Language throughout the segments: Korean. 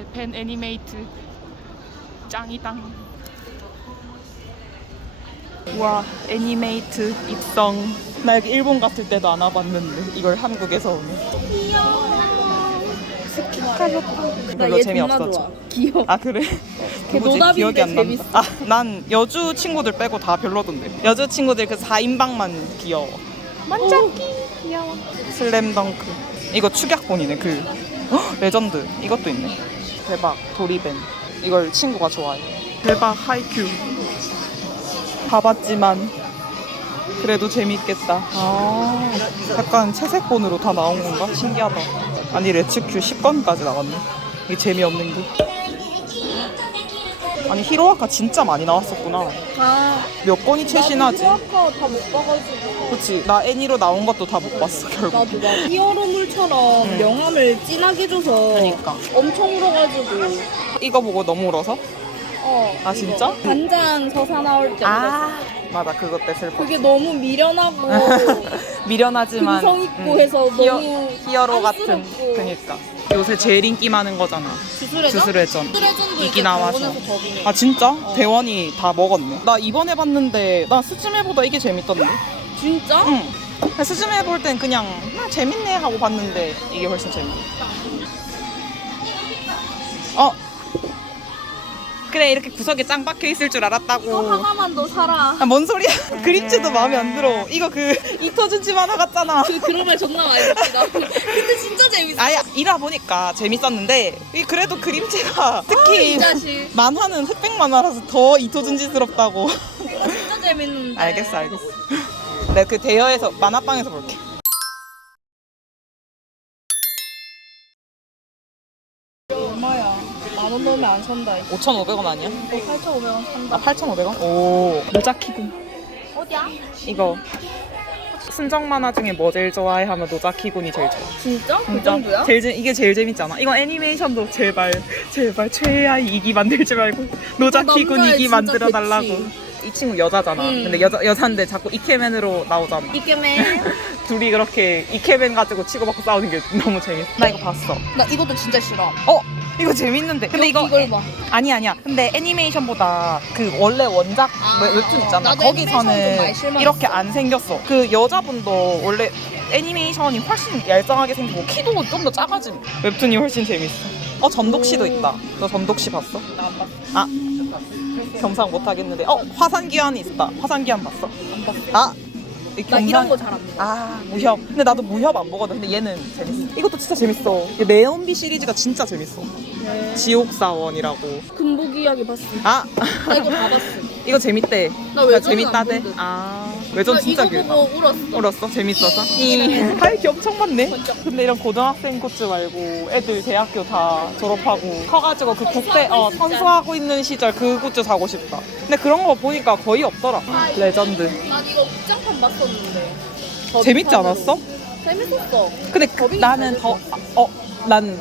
재팬 애니메이트 짱이당 와 애니메이트 입성 나 여기 일본 갔을 때도 안 와봤는데 이걸 한국에서 오네 귀여워. 별로 나얘 재미없었죠. 좋아. 귀여워. 아 그래? 걔 누구지? 노답인데 기억이 안 난다 재밌어. 아 난 여주 친구들 빼고 다 별로던데 여주 친구들 그 4인방만 귀여워 만짝기. 귀여워 슬램덩크 이거 축약본이네 그 헉, 레전드 이것도 있네 대박 도리벤 이걸 친구가 좋아해. 대박 하이큐. 봐봤지만 그래도 재밌겠다. 아. 약간 채색본으로 다 나온 건가? 신기하다. 아니 레츠큐 10권까지 나왔네. 이게 재미없는 게 아니 히로아카 진짜 많이 나왔었구나 다. 몇 권이 최신하지? 아까 다못 봐가지고. 그치 나 애니로 나온 것도 다 못 봤어 결국 나도 막 히어로물처럼 응. 명암을 진하게 줘서 그러니까 엄청 울어가지고. 이거 보고 너무 울어서? 어. 아, 진짜? 간장 서사 나올 때. 울었어. 맞아 그것 때 슬퍼 그게 너무 미련하고 미련하지만 근성 있고 음, 해서 너무 히어로 같은 안쓰럽고. 그니까 요새 제일 인기 많은 거잖아 주술회전? 주술회전 주술회전도 이기 나와서. 병원에서 더빙해. 아 진짜? 어. 대원이 다 먹었네 나 이번에 봤는데 나 스즈메보다 이게 재밌던데 진짜? 응 스즈메 볼 땐 그냥 아, 재밌네 하고 봤는데 이게 훨씬 재밌네 어 그래 이렇게 구석에 짱 박혀 있을 줄 알았다고 또 하나만 더 사라. 아, 뭔 소리야? 그림체도 마음에 안 들어. 이거 그 이토준지 만화 같잖아. 그 그런 말 존나 많이 듣다. 근데 진짜 재밌어. 아예 일화 보니까 재밌었는데 이 그래도 그림체가 아, 특히 이 자식. 만화는 흑백 만화라서 더 이토준지스럽다고. 진짜 재밌는데. 알겠어, 알겠어. 내가 그 대여에서 만화방에서 볼게. 만 원 넣으면 안 산다. 5,500원 아니야? 너 8,500원 산다. 아, 8,500원? 오, 노자키군. 어디야? 이거 순정 만화 중에 뭐 제일 좋아해 하면 노자키군이 제일 좋아. 진짜? 그 진짜? 정도야? 제일 재- 이게 제일 재밌잖아. 이건 애니메이션도 제발 제발 최애아이 이기 만들지 말고 노자키군 남자애 이기 진짜 만들어 달라고. 이 친구 여자잖아. 응. 근데 여자 여자인데 자꾸 이케맨으로 나오잖아. 이게맨. 둘이 그렇게 이케맨 가지고 치고받고 싸우는 게 너무 재밌어. 나 이거 봤어. 나 이것도 진짜 싫어. 어 이거 재밌는데. 근데 이거 이걸 봐. 아니 아니야. 근데 애니메이션보다 그 원래 원작 아, 웹- 웹툰 있잖아. 나도 애니메이션 좀 거기서는 많이 실망했어. 이렇게 안 생겼어. 그 여자분도 원래 애니메이션이 훨씬 얄쌍하게 생기고 키도 좀 더 작아진. 웹툰이 훨씬 재밌어. 어 전독 씨도 오. 있다. 너 전독 씨 봤어. 아 겸상 못 하겠는데. 어 화산 기한이 있다. 화산 기한 봤어? 안 봤어. 아. 이나 이런 거잘안 봐. 아 무협. 근데 나도 무협 안 보거든. 근데 얘는 재밌어. 이것도 진짜 재밌어. 이 네온비 시리즈가 진짜 재밌어. 네. 지옥사원이라고. 금복 이야기 봤어. 아 나 이거 다 봤어. 이거 재밌대. 나 외전은 재밌다대. 아 외전 나 진짜 이거 길다. 보고 울었어. 울었어? 재밌어서? 할게 엄청 많네. 근데 이런 고등학생 코스 말고 애들 대학교 다 졸업하고 커가지고 그 국대 어 선수하고 있는 시절 그 굿즈 사고 싶다. 근데 그런 거 보니까 거의 없더라. 레전드. 난 이거 극장판 봤었는데. 재밌지 않았어? 재밌었어. 근데 그- 더빙이 나는 잘했어. 더, 어, 난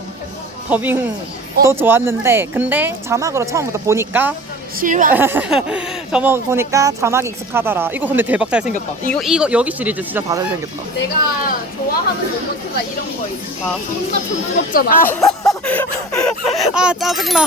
더빙도 좋았는데, 근데 자막으로 처음부터 보니까, 실화. 저번 보니까 자막이 익숙하더라. 이거 근데 대박 잘 생겼다. 이거, 이거, 여기 시리즈 진짜 다 잘 생겼다. 내가 좋아하는 모먼트가 이런 거 있어. 아. 존나 촌스럽잖아. 아, 아 짜증나.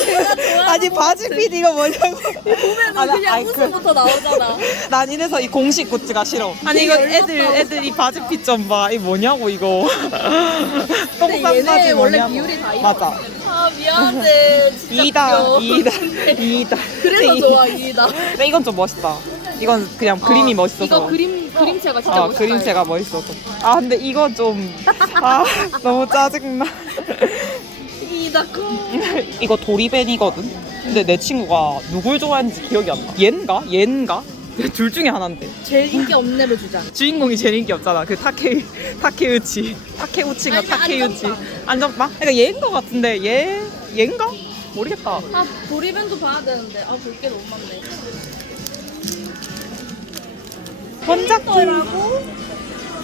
아니, 바지 핏 이거 뭐냐고. 보면은 아, 나- 그냥 아이, 그- 웃음부터 나오잖아. 난 이래서 이 공식 굿즈가 싫어. 아니, 이거 애들, 애들 이 바지 핏 좀 봐. 이 뭐냐고, 이거. 근데 똥싼 얘네 바지 원래 뭐냐고. 비율이 다 이런 맞아. 아 미안해. 진짜 이다, 귀여워. 이다, 이다. 그래서 이- 좋아 이다. 근데 이건 좀 멋있다. 이건 그냥 그림이 어, 멋있어서. 이거 그림 그림체가 진짜 어, 멋있다. 그림체가 멋있어서. 아 근데 이거 좀 아, 너무 짜증나. 이다 코. 이거 도리벤이거든. 근데 내 친구가 누굴 좋아했는지 기억이 안 나. 얜가? 얜가? 둘 중에 하나인데. 제일 인기 없는 애로 주자. 주인공이 제일 인기 없잖아. 그 타케 타케우치, 타케우치가 아니, 타케우치. 안정빵? 그러니까 얘인 것 같은데 얘 얘인가? 모르겠다. 아 도리벤도 봐야 되는데 아 볼게 너무 많네. 샘플이라고?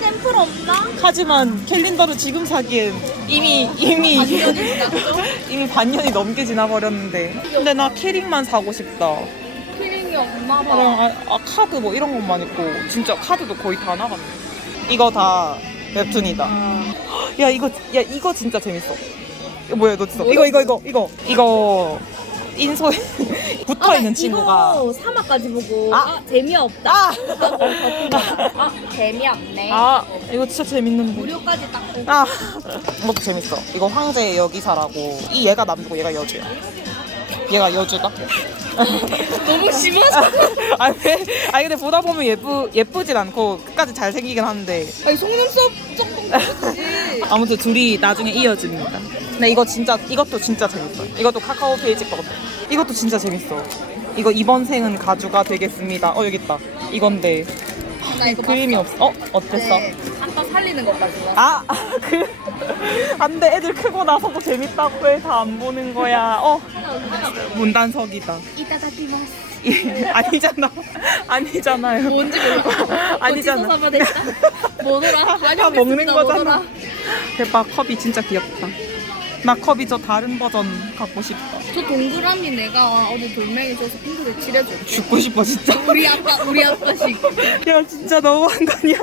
샘플 없나? 하지만 캘린더를 지금 사기엔 이미 이미 반년이 지났죠? 이미 반년이 넘게 지나버렸는데 근데 나 캐릭만 사고 싶다 없나 봐. 그냥 아, 아, 카드 뭐 이런 것만 있고 진짜 카드도 거의 다 나갔네 이거 다 웹툰이다 아. 야 이거 야 이거 진짜 재밌어 이거 뭐야 너 진짜 이거 이거 이거 이거 이거 인소에 붙어 있는 친구가 이거 사막까지 보고 아. 아, 재미없다. 아! 아 재미없네. 아 이거 진짜 재밌는데 무료까지 딱 보고. 아 이것도 재밌어 이거 황제 여기사라고 이 얘가 남주고 얘가 여주야 얘가 여주다 너무 심하다. 아니 왜? 아니 근데 보다 보면 예쁘 예쁘진 않고 끝까지 잘 생기긴 한데 아니 속눈썹 정도지. 아무튼 둘이 나중에 이어집니다. 근데 이거 진짜 이것도 진짜 재밌어. 이것도 카카오 페이지 거거든. 이것도 진짜 재밌어. 이거 이번 생은 가주가 되겠습니다. 어 여기 있다. 이건데 나 이거 그림이 없어. 어 어땠어? 네. 살리는 것까지. 아, 그, 안 돼. 애들 크고 나서도 재밌다고 해. 다안 보는 거야. 어, 문단석이다. 이따다키마스. 이- 아니잖아. 아니잖아요. 뭔지 몰라. 아니잖아. 뭐더라? 다 먹는. 거잖아. 대박. 컵이 진짜 귀엽다. 나 컵이 저 다른 버전 갖고 싶다. 저 동그라미 내가 어디 돌멩이 줘서 핑크색 칠해줄게. 죽고 싶어, 진짜. 우리 아빠 우리 아빠식. 야 진짜 너무한 거 아니야?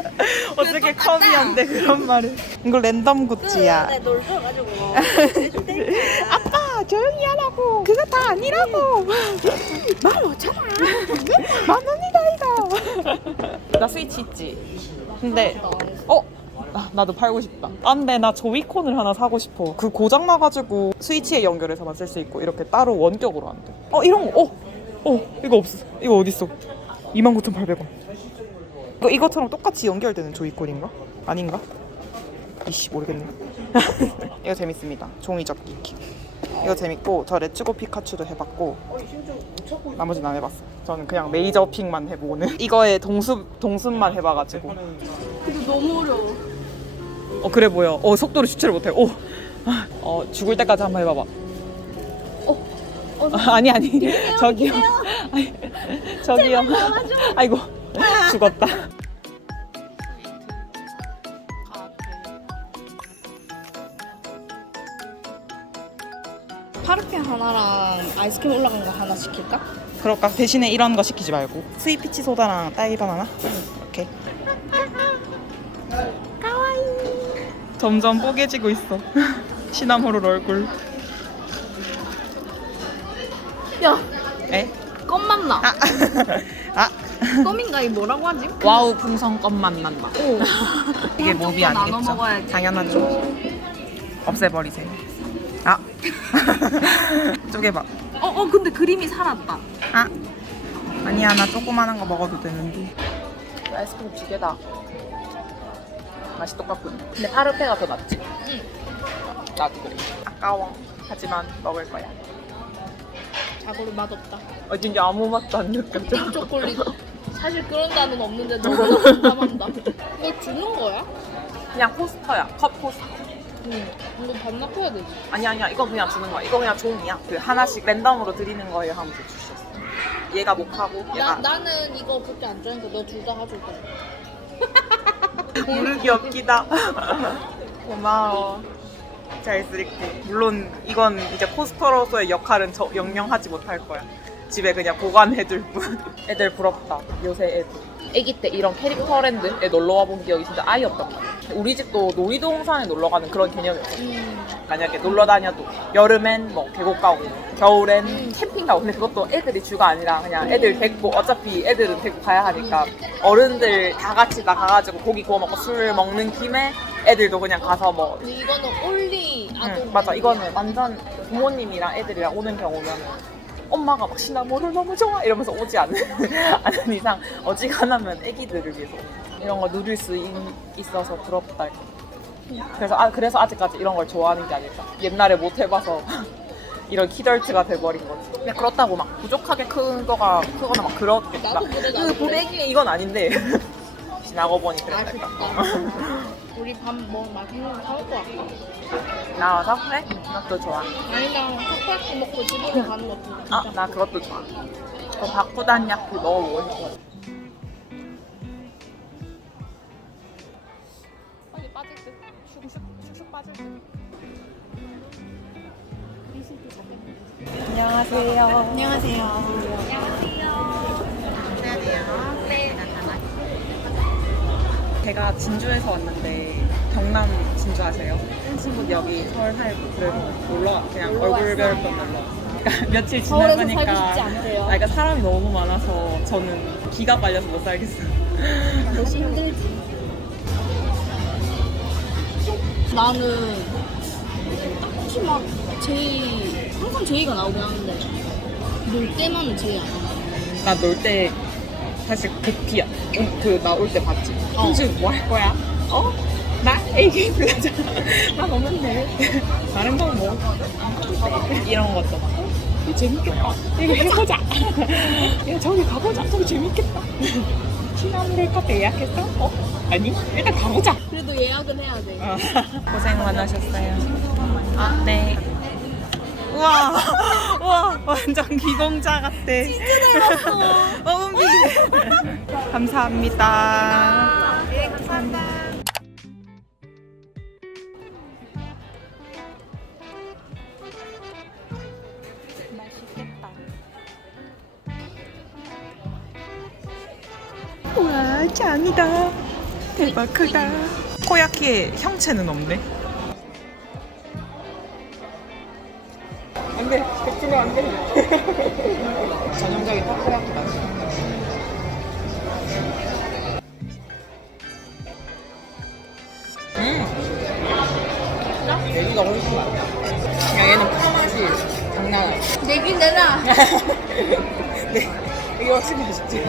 어떻게 똑같다. 컵이 안 돼 그런 말을 이거 랜덤 굿즈야 네, 놀러가지고. 아빠 조용히 하라고 그거 다 아니라고 만 오천 원 만 원이다 이거 나 스위치 있지 근데 어? 아, 나도 팔고 싶다 안 돼 나 조이콘을 하나 사고 싶어 그 고장 나가지고 스위치에 연결해서만 쓸 수 있고 이렇게 따로 원격으로 안 돼 어 이런 거 어? 어 이거 없어 이거 어딨어 29,800원 이거 이것처럼 똑같이 연결되는 조이콘인가? 아닌가? 이씨 모르겠네. 이거 재밌습니다. 종이 접기. 이거 재밌고 저 레츠고 피카츄도 해봤고 나머지는 안 해봤어. 저는 그냥 메이저 픽만 해보고는 이거에 동숲 동숲만 해봐가지고 근데 너무 어려워. 어 그래 보여. 어 속도를 주체를 못해. 오. 어 죽을 때까지 한번 해봐봐. 어. 아니 아니 저기요. 아니, 저기요. 아이고 죽었다. 파르페 하나랑 아이스크림 올라간 거 하나 시킬까? 그럴까? 대신에 이런 거 시키지 말고 스윗 피치 소다랑 딸기 바나나 이렇게 점점 뽀개지고 있어 시나모롤 얼굴 야, 에? 껌맛 나. 아, 아. 껌인가 이 뭐라고 하지? 와우 풍선껌 맛 난다 오. 이게 나눠 아니겠죠? 먹어야지. 당연하죠 없애버리세요 아 쪼개봐 어, 어, 근데 그림이 살았다. 아 아니야 나 조그만한 거 먹어도 되는데 아이스크림 두 개다 맛이 똑같군 근데 파르페가 더 낫지 응. 나도 그래 아까워 하지만 먹을 거야 자고로 맛없다. 어딘지 아무 맛도 안 느껴져 띵 초콜릿. 사실 그런 단어는 없는데 너무 공감한다. 이거 주는 거야? 그냥 포스터야 컵 포스터 응. 이거 반납해야 되지. 아니 아니야 이거 그냥 주는 거야 이거 그냥 종이야 그 하나씩 랜덤으로 드리는 거예요 하면서 주셨어 얘가 목하고 나, 얘가 나는 이거 그렇게 안 좋아하니까 너 둘 다 가져올 거야. 모르기 없기다. 고마워. 잘 쓸게. 물론 이건 이제 포스터로서의 역할은 저 영영 하지 못할 거야. 집에 그냥 보관해둘 뿐. 애들 부럽다. 요새 애들. 애기 때 이런 캐릭터랜드에 놀러 와본 기억이 진짜 아예 없단 말이야 우리 집도 놀이동산에 놀러 가는 그런 개념이 없어. 음. 만약에 놀러 다녀도 여름엔 뭐 계곡 가고 겨울엔 음. 캠핑 가고 근데 그것도 애들이 주가 아니라 그냥 애들 데리고 어차피 애들은 데리고 가야 하니까 어른들 다 같이 다 가가지고 고기 구워 먹고 술 먹는 김에 애들도 그냥 가서 뭐 근데 이거는 올리 아동. 응, 맞아 이거는 완전 부모님이랑 애들이랑 오는 경우면 엄마가 막 시나모를 너무 좋아 이러면서 오지 않는, 않은 이상 어지간하면 애기들을 위해서 이런 걸 누릴 수 있, 있어서 부럽다 그래서 아 그래서 아직까지 이런 걸 좋아하는 게 아닐까 옛날에 못 해봐서 이런 키덜트가 돼버린 거지 근데 그렇다고 막 부족하게 큰 거가 크거나 막 그렇겠다 나도 그래, 나도 그 그래. 보내기 이건 아닌데 지나고 보니 아쉽다. 그랬다 우리 밥뭐 맛있는 거 사올 거 같다. 나와서 그래? 그것도 좋아 아니랑 닭갈비 먹고 집으로 가는 것도 진짜. 아, 나 그것도 좋아. 저 바꾸단 약도 넣어보고 싶어. 안녕하세요. 안녕하세요. 제가 진주에서 왔는데 경남 진주 아세요? 친구 여기 서울 살고 그래서 놀러 그냥 얼굴 별뻔 놀러. 그러니까 며칠 서울에서 지나가니까 살고 싶지 않대요. 아, 그러니까 사람이 너무 많아서 저는 기가 빨려서 못 살겠어요. 역시 힘들지. 나는 딱히 막 제이 항상 제이가 나오긴 하는데 놀 때만은 제이 안 나와. 나 놀 때 사실 극티야. 그 나올 때 봤지. 어. 현주 뭐할 거야? 어? 나 A 플레자. 나 돼. 다른 건 뭐? 이런 것도 막. 어? 이거 재밌겠다. 이거 해보자. 야 저기 가보자. 저기 재밌겠다. 시나무를 카페 예약했어? 어? 아니 일단 가보자. 그래도 예약은 해야 돼. 어. 고생 많으셨어요. 아, 네. 우와, 우와, 완전 기공자 같아. 진짜 닮았어. 어, 은비. 감사합니다. 네, 감사합니다. 맛있겠다. 우와, 짱이다. 대박 크다. 코야키의 형체는 없네. 겹치면 안 돼. 전형적인 타코야키 맛이. 음. 여기가 훨씬 맛 야, 얘는 파 맛이 장난 아니야. 내긴 내놔. 네. 이게 훨씬 맛있지.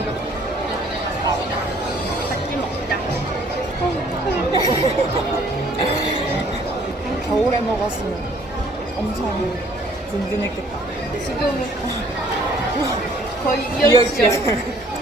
같이 먹자. 겨울에 먹었으면 엄청 든든했겠다. 지금 거의 이열치열. 이열치열.